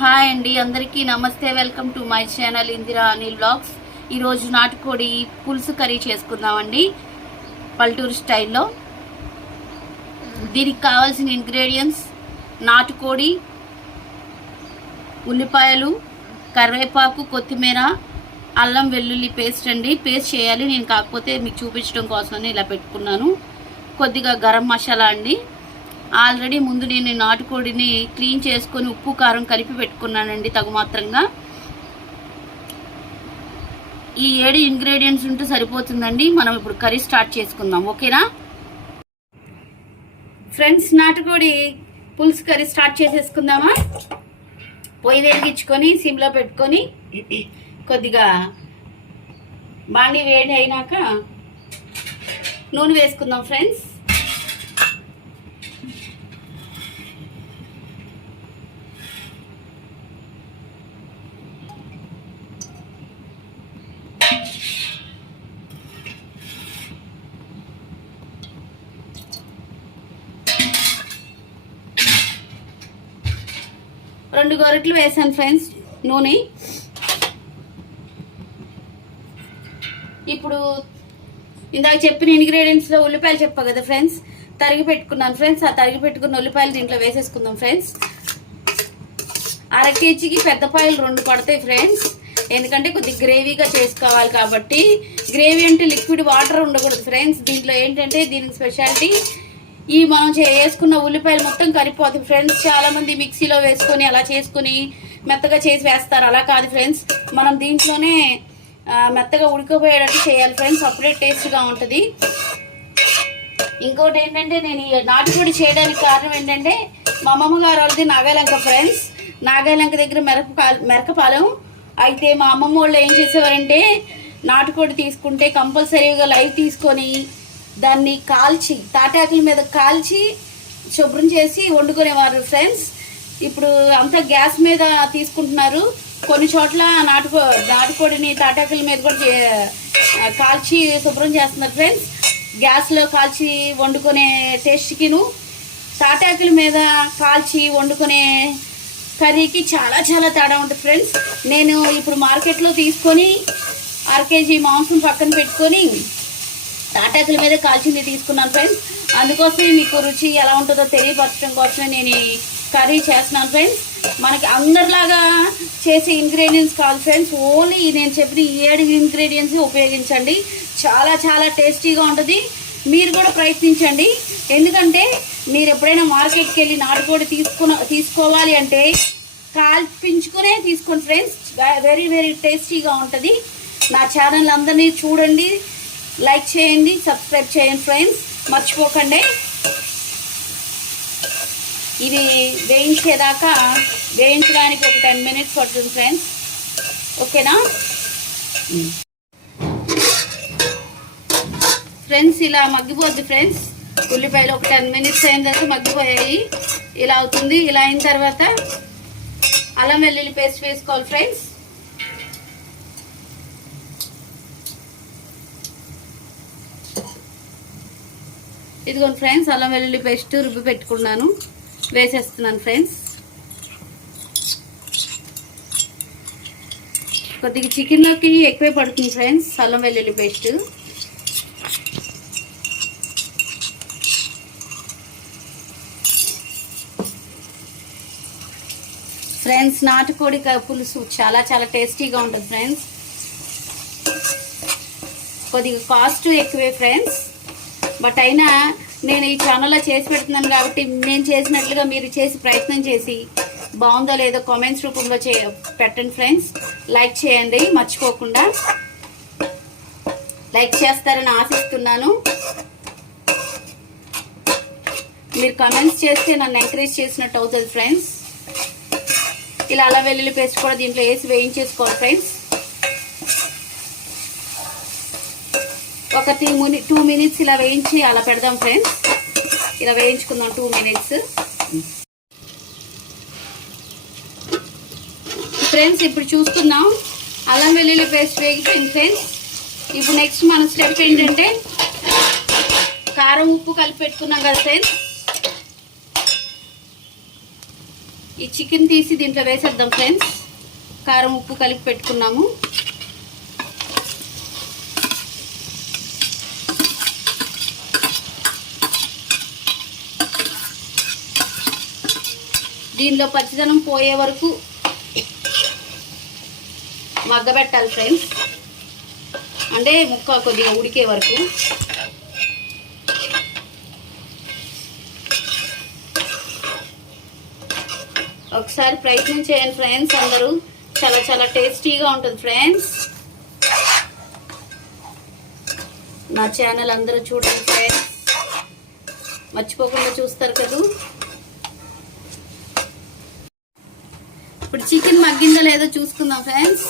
Hi అండి, అందరికీ నమస్తే. Welcome to my channel Indira Anil blogs. ఈరోజు నాటుకోడి పులుసు కర్రీ చేసుకుందామండి పల్లెటూరు స్టైల్లో. దీనికి కావాల్సిన ఇంగ్రీడియంట్స్: నాటుకోడి, ఉల్లిపాయలు, కరివేపాకు, కొత్తిమీర, అల్లం వెల్లుల్లి పేస్ట్ అండి. పేస్ట్ చేయాలి నేను, కాకపోతే మీకు చూపించడం కోసమని ఇలా పెట్టుకున్నాను. కొద్దిగా గరం మసాలా అండి. ఆల్రెడీ ముందు నేను నాటుకోడిని క్లీన్ చేసుకొని ఉప్పు కారం కలిపి పెట్టుకున్నానండి తగుమాత్రంగా. ఈ 7 ఇంగ్రీడియంట్స్ ఉంటే సరిపోతుందండి. మనం ఇప్పుడు కర్రీ స్టార్ట్ చేసుకుందాం, ఓకేనా ఫ్రెండ్స్? నాటుకోడి పులుసు కర్రీ స్టార్ట్ చేసేసుకుందామా? పొయ్యి వెలిగించుకొని సిమ్లో పెట్టుకొని కొద్దిగా బాండి వేడి అయినాక నూనె వేసుకుందాం ఫ్రెండ్స్. రెండు గొరట్లు వేసాను ఫ్రెండ్స్ నూనె. ఇప్పుడు ఇందాక చెప్పిన ఇంగ్రీడియంట్స్లో ఉల్లిపాయలు చెప్పా కదా ఫ్రెండ్స్, తరిగి పెట్టుకున్నాను ఫ్రెండ్స్. ఆ తరిగి పెట్టుకున్న ఉల్లిపాయలు దీంట్లో వేసేసుకుందాం ఫ్రెండ్స్. 1/2 కేజీకి పెద్దపాయలు 2 పడతాయి ఫ్రెండ్స్, ఎందుకంటే కొద్దిగా గ్రేవీగా చేసుకోవాలి కాబట్టి. గ్రేవీ అంటే లిక్విడ్ వాటర్ ఉండకూడదు ఫ్రెండ్స్. దీంట్లో ఏంటంటే దీనికి స్పెషాలిటీ, ఈ మనం వేసుకున్న ఉల్లిపాయలు మొత్తం కరిగిపోతాయి ఫ్రెండ్స్. చాలా మంది మిక్సీలో వేసుకొని అలా చేసుకుని మెత్తగా చేసి వేస్తారు. అలా కాదు ఫ్రెండ్స్, మనం దీంట్లోనే మెత్తగా ఉడికిపోయేటట్టు చేయాలి ఫ్రెండ్స్, అప్పుడే టేస్ట్గా ఉంటుంది. ఇంకోటి ఏంటంటే, నేను ఈ నాటుకోడి చేయడానికి కారణం ఏంటంటే, మా అమ్మమ్మ గారు వాళ్ళది నాగాలంక ఫ్రెండ్స్. నాగాలంక దగ్గర మెరకపాలెం. అయితే మా అమ్మమ్మ వాళ్ళు ఏం చేసేవారంటే, నాటుకోడి తీసుకుంటే కంపల్సరీగా లైవ్ తీసుకొని దాన్ని కాల్చి తాటాకుల మీద కాల్చి శుభ్రం చేసి వండుకునేవారు ఫ్రెండ్స్. ఇప్పుడు అంతా గ్యాస్ మీద తీసుకుంటున్నారు. కొన్ని చోట్ల నాటుకోడిని తాటాకుల మీద కూడా కాల్చి శుభ్రం చేస్తున్నారు ఫ్రెండ్స్. గ్యాస్లో కాల్చి వండుకునే టేస్ట్కిను తాటాకుల మీద కాల్చి వండుకునే కర్రీకి చాలా చాలా తేడా ఉంటుంది ఫ్రెండ్స్. నేను ఇప్పుడు మార్కెట్లో తీసుకొని 1/2 కేజీ మాంసం పక్కన పెట్టుకొని తాటాకుల మీద కాల్చింది తీసుకున్నాను ఫ్రెండ్స్. అందుకోసమే మీకు రుచి ఎలా ఉంటుందో తెలియపరచడం కోసమే నేను ఈ కర్రీ చేస్తున్నాను ఫ్రెండ్స్. మనకి అందరిలాగా చేసే ఇంగ్రీడియంట్స్ కాదు ఫ్రెండ్స్, ఓన్లీ నేను చెప్పిన ఈ 7 ఇంగ్రీడియంట్స్ ఉపయోగించండి. చాలా చాలా టేస్టీగా ఉంటుంది. మీరు కూడా ప్రయత్నించండి. ఎందుకంటే మీరు ఎప్పుడైనా మార్కెట్కి వెళ్ళి నాటుకోడి తీసుకోవాలి అంటే కాల్పించుకునే తీసుకోండి ఫ్రెండ్స్. వెరీ వెరీ టేస్టీగా ఉంటుంది. నా ఛానల్ అందరినీ చూడండి, లైక్ చేయండి, సబ్స్క్రైబ్ చేయండి ఫ్రెండ్స్, మర్చిపోకండి. ఇది వేయించడానికి ఒక 10 మినిట్స్ పడుతుంది ఫ్రెండ్స్, ఓకేనా ఫ్రెండ్స్? ఇలా మగ్గిపోద్ది ఫ్రెండ్స్. ఉల్లిపాయలు ఒక 10 మినిట్స్ అయిన తర్వాత మగ్గిపోయాయి. ఇలా అవుతుంది. ఇలా అయిన తర్వాత అల్లం వెల్లుల్లి పేస్ట్ వేసుకోవాలి ఫ్రెండ్స్. ఇదిగోండి ఫ్రెండ్స్, అల్లం వెల్లుల్లి పేస్ట్ రుబ్బి పెట్టుకున్నాను, వేసేస్తున్నాను ఫ్రెండ్స్. కొద్దిగా చికెన్లోకి ఎక్కువే పడుతుంది ఫ్రెండ్స్ అల్లం వెల్లుల్లి పేస్ట్. ఫ్రెండ్స్, నాటుకోడి పులుసు చాలా చాలా టేస్టీగా ఉంటుంది ఫ్రెండ్స్. కొద్దిగా కాస్ట్ ఎక్కువే ఫ్రెండ్స్, బట్ అయినా నేను ఈ ఛానల్లో చేసి పెడుతున్నాను కాబట్టి నేను చేసినట్లుగా మీరు చేసి ప్రయత్నం చేసి బాగుందో లేదో కామెంట్స్ రూపంలో పెట్టండి ఫ్రెండ్స్. లైక్ చేయండి మర్చిపోకుండా. లైక్ చేస్తారని ఆశిస్తున్నాను. మీరు కామెంట్స్ చేస్తే నన్ను ఎంకరేజ్ చేసినట్టు అవుతుంది ఫ్రెండ్స్. ఇలా అల్లం వెల్లుల్లి పేస్ట్ కూడా దీంట్లో వేసి వేయించేసుకోవాలి ఫ్రెండ్స్. ఒక 2 మినిట్స్ ఇలా వేయించి అలా పెడదాం ఫ్రెండ్స్. ఇలా వేయించుకుందాం 2 మినిట్స్ ఫ్రెండ్స్. ఇప్పుడు చూసుకుందాం, అల్లం వెల్లుల్లి పేస్ట్ వేగిపోయింది ఫ్రెండ్స్. ఇప్పుడు నెక్స్ట్ మన స్టెప్ ఏంటంటే, కారం ఉప్పు కలిపి పెట్టుకున్నాం కదా ఫ్రెండ్స్, ఈ చికెన్ తీసి దీంట్లో వేసేద్దాం ఫ్రెండ్స్. కారం ఉప్పు కలిపి పెట్టుకున్నాము. దీనిలో పచ్చిదనం పోయే వరకు మగ్గబెట్టాలి ఫ్రెండ్స్, అంటే ముక్క కొద్దిగా ఉడికే వరకు. ఒకసారి ప్రయత్నం చేయండి ఫ్రెండ్స్ అందరూ, చాలా చాలా టేస్టీగా ఉంటుంది ఫ్రెండ్స్. నా ఛానల్ అందరూ చూడండి ఫ్రెండ్స్, మర్చిపోకుండా చూస్తారు కదా. ఇప్పుడు చికెన్ మగ్గిందో లేదో చూసుకుందాం ఫ్రెండ్స్.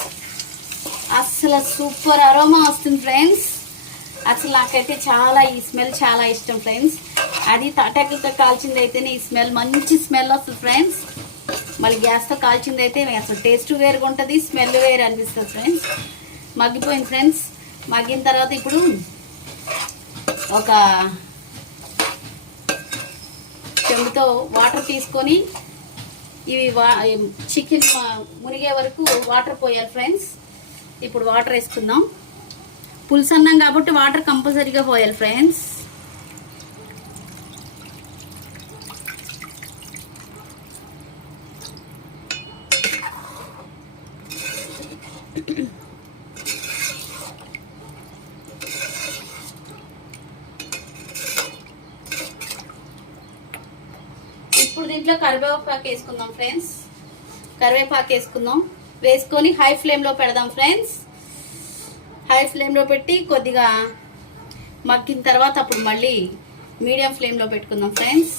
అసలు సూపర్ అరోమా వస్తుంది ఫ్రెండ్స్. అసలు నాకైతే చాలా ఈ స్మెల్ చాలా ఇష్టం ఫ్రెండ్స్. అది తాటాకులతో కాల్చింది అయితేనే ఈ స్మెల్ మంచి స్మెల్ వస్తుంది ఫ్రెండ్స్. మళ్ళీ గ్యాస్తో కాల్చింది అయితే అసలు టేస్ట్ వేరుగా ఉంటుంది, స్మెల్ వేరు అనిపిస్తుంది ఫ్రెండ్స్. మగ్గిపోయింది ఫ్రెండ్స్. మగ్గిన తర్వాత ఇప్పుడు ఒక చెంబుతో వాటర్ తీసుకొని ఇవి చికెన్ మునిగే వరకు వాటర్ పోయాలి ఫ్రెండ్స్. ఇప్పుడు వాటర్ వేసుకుందాం. పులుసు అన్నాం కాబట్టి వాటర్ కంపల్సరీగా పోయాలి ఫ్రెండ్స్. ఇప్పుడు దీంట్లో కరివేపాకు వేసుకుందాం ఫ్రెండ్స్. కరివేపాకు వేసుకుందాం. వేసుకొని హై ఫ్లేమ్లో పెడదాం ఫ్రెండ్స్. హై ఫ్లేమ్లో పెట్టి కొద్దిగా మగ్గిన తర్వాత అప్పుడు మళ్ళీ మీడియం ఫ్లేమ్లో పెట్టుకుందాం ఫ్రెండ్స్.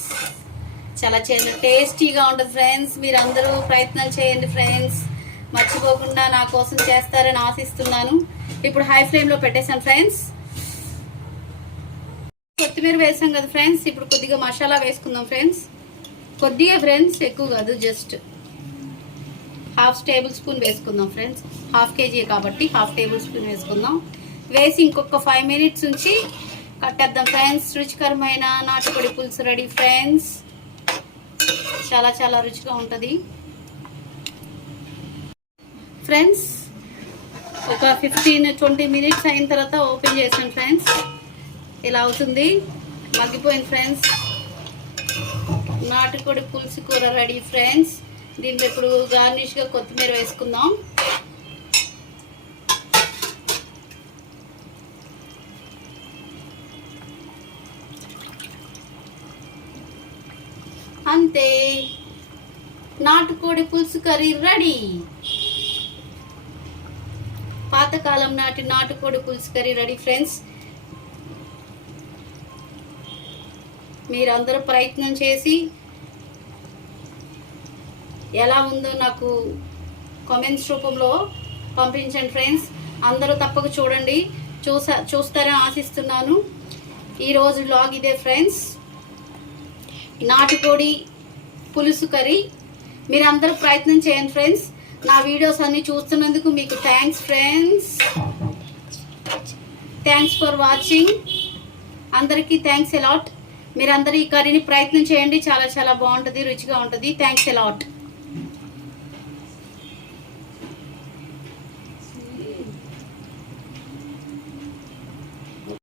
చాలా టేస్టీగా ఉంటుంది ఫ్రెండ్స్. మీరు అందరూ ప్రయత్నాలు చేయండి ఫ్రెండ్స్, మర్చిపోకుండా నా కోసం చేస్తారని ఆశిస్తున్నాను. ఇప్పుడు హై ఫ్లేమ్లో పెట్టేశాను ఫ్రెండ్స్. కొత్తిమీర వేసాం కదా ఫ్రెండ్స్. ఇప్పుడు కొద్దిగా మసాలా వేసుకుందాం ఫ్రెండ్స్. కొద్దిగా ఫ్రెండ్స్, ఎక్కువ కాదు, జస్ట్ హాఫ్ టేబుల్ స్పూన్ వేసుకుందాం ఫ్రెండ్స్. హాఫ్ కేజీ కాబట్టి హాఫ్ టేబుల్ స్పూన్ వేసుకుందాం. వేసి ఇంకొక 5 minutes ఉంచి కట్టేద్దాం ఫ్రెండ్స్. రుచికరమైన నాటుకోడి పులుసు రెడీ ఫ్రెండ్స్. చాలా చాలా రుచిగా ఉంటుంది ఫ్రెండ్స్. ఒక 15-20 minutes అయిన తర్వాత ఓపెన్ చేసాను ఫ్రెండ్స్. ఇలా అవుతుంది, మగ్గిపోయింది ఫ్రెండ్స్. నాటుకోడి పులుసు కూర రెడీ ఫ్రెండ్స్. దీంట్లో ఇప్పుడు గార్నిష్గా కొత్తిమీర వేసుకుందాం. అంతే, నాటుకోడి పులుసు కర్రీ రెడీ. పాతకాలం నాటి నాటుకోడి పులుసు కర్రీ రెడీ ఫ్రెండ్స్. మీరందరూ ప్రయత్నం చేసి ఎలా ఉందో నాకు కామెంట్స్ రూపంలో పంపించండి ఫ్రెండ్స్. అందరూ తప్పక చూడండి, చూస్తారని ఆశిస్తున్నాను. ఈరోజు వ్లాగ్ ఇదే ఫ్రెండ్స్, నాటుకోడి పులుసు కర్రీ. మీరందరూ ప్రయత్నం చేయండి ఫ్రెండ్స్. నా వీడియోస్ అన్ని చూస్తున్నందుకు మీకు thanks friends. Thanks for watching. అందరికీ థ్యాంక్స్ ఎలాట్. మీరందరూ ఈ కర్రీని ప్రయత్నం చేయండి, చాలా చాలా బాగుంటుంది, రుచిగా ఉంటుంది. Thanks allot.